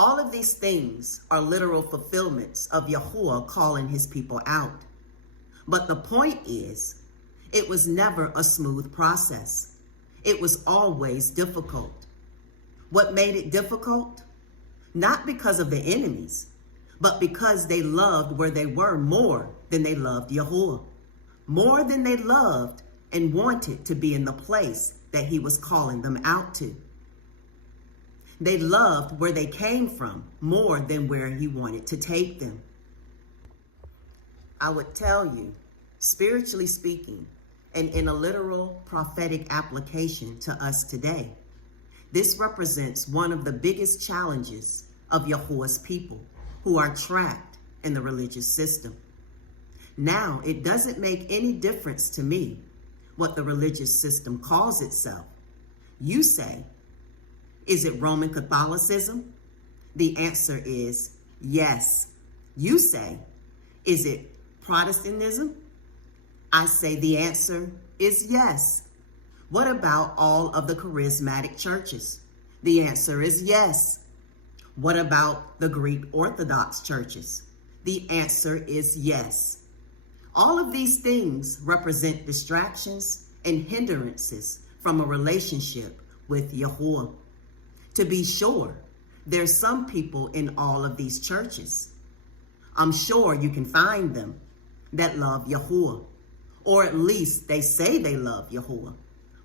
All of these things are literal fulfillments of Yahuwah calling his people out. But the point is, it was never a smooth process. It was always difficult. What made it difficult? Not because of the enemies, but because they loved where they were more than they loved Yahuwah, more than they loved and wanted to be in the place that he was calling them out to. They loved where they came from more than where he wanted to take them. I would tell you, spiritually speaking, and in a literal prophetic application to us today, this represents one of the biggest challenges of Yahuwah's people who are trapped in the religious system. Now, it doesn't make any difference to me what the religious system calls itself. You say, is it Roman Catholicism? The answer is yes. You say, is it Protestantism? I say the answer is yes. What about all of the charismatic churches? The answer is yes. What about the Greek Orthodox churches? The answer is yes. All of these things represent distractions and hindrances from a relationship with Yahuwah. To be sure, there's some people in all of these churches. I'm sure you can find them that love Yahuwah, or at least they say they love Yahuwah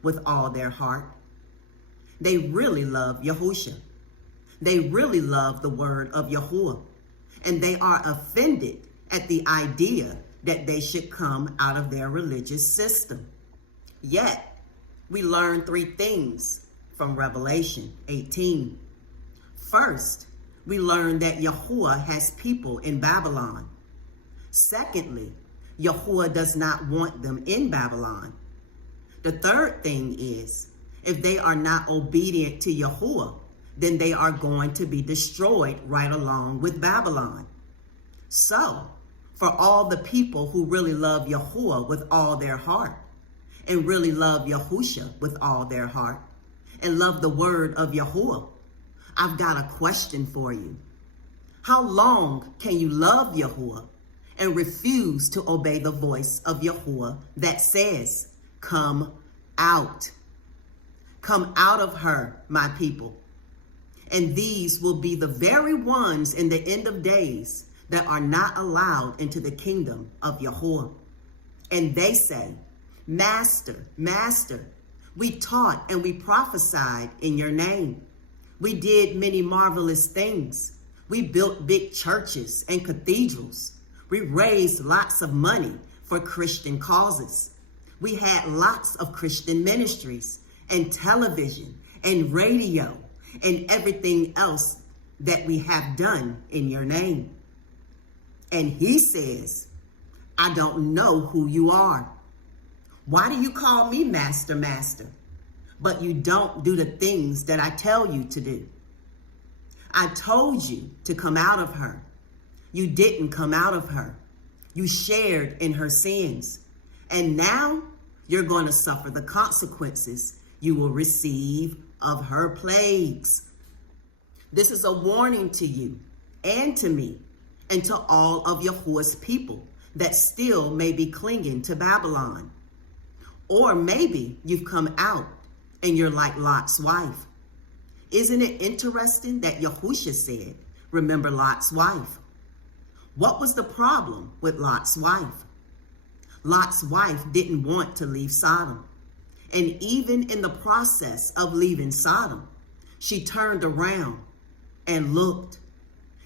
with all their heart. They really love Yahusha. They really love the word of Yahuwah, and they are offended at the idea that they should come out of their religious system. Yet, we learn three things from Revelation 18. First, we learn that Yahuwah has people in Babylon. Secondly, Yahuwah does not want them in Babylon. The third thing is, if they are not obedient to Yahuwah, then they are going to be destroyed right along with Babylon. So, for all the people who really love Yahuwah with all their heart, and really love Yahusha with all their heart, and love the word of Yahuwah, I've got a question for you. How long can you love Yahuwah and refuse to obey the voice of Yahuwah that says, come out? Come out of her, my people. And these will be the very ones in the end of days that are not allowed into the kingdom of Yahuwah. And they say, Master, Master, we taught and we prophesied in your name. We did many marvelous things. We built big churches and cathedrals. We raised lots of money for Christian causes. We had lots of Christian ministries and television and radio and everything else that we have done in your name. And he says, I don't know who you are. Why do you call me Master, Master, but you don't do the things that I tell you to do? I told you to come out of her. You didn't come out of her. You shared in her sins. And now you're going to suffer the consequences you will receive of her plagues. This is a warning to you and to me and to all of Yahuwah's people that still may be clinging to Babylon. Or maybe you've come out and you're like Lot's wife. Isn't it interesting that Yahusha said, remember Lot's wife? What was the problem with Lot's wife? Lot's wife didn't want to leave Sodom. And even in the process of leaving Sodom, she turned around and looked.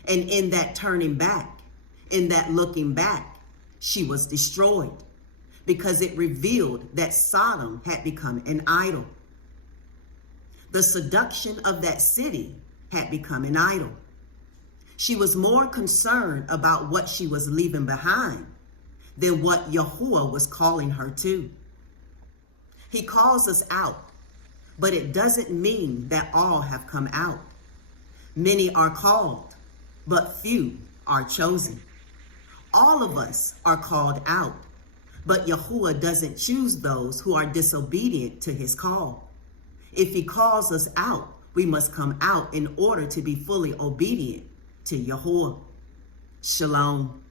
And in that turning back, in that looking back, she was destroyed because it revealed that Sodom had become an idol. The seduction of that city had become an idol. She was more concerned about what she was leaving behind than what Yahuwah was calling her to. He calls us out, but it doesn't mean that all have come out. Many are called, but few are chosen. All of us are called out, but Yahuwah doesn't choose those who are disobedient to his call. If he calls us out, we must come out in order to be fully obedient to Yahuwah. Shalom.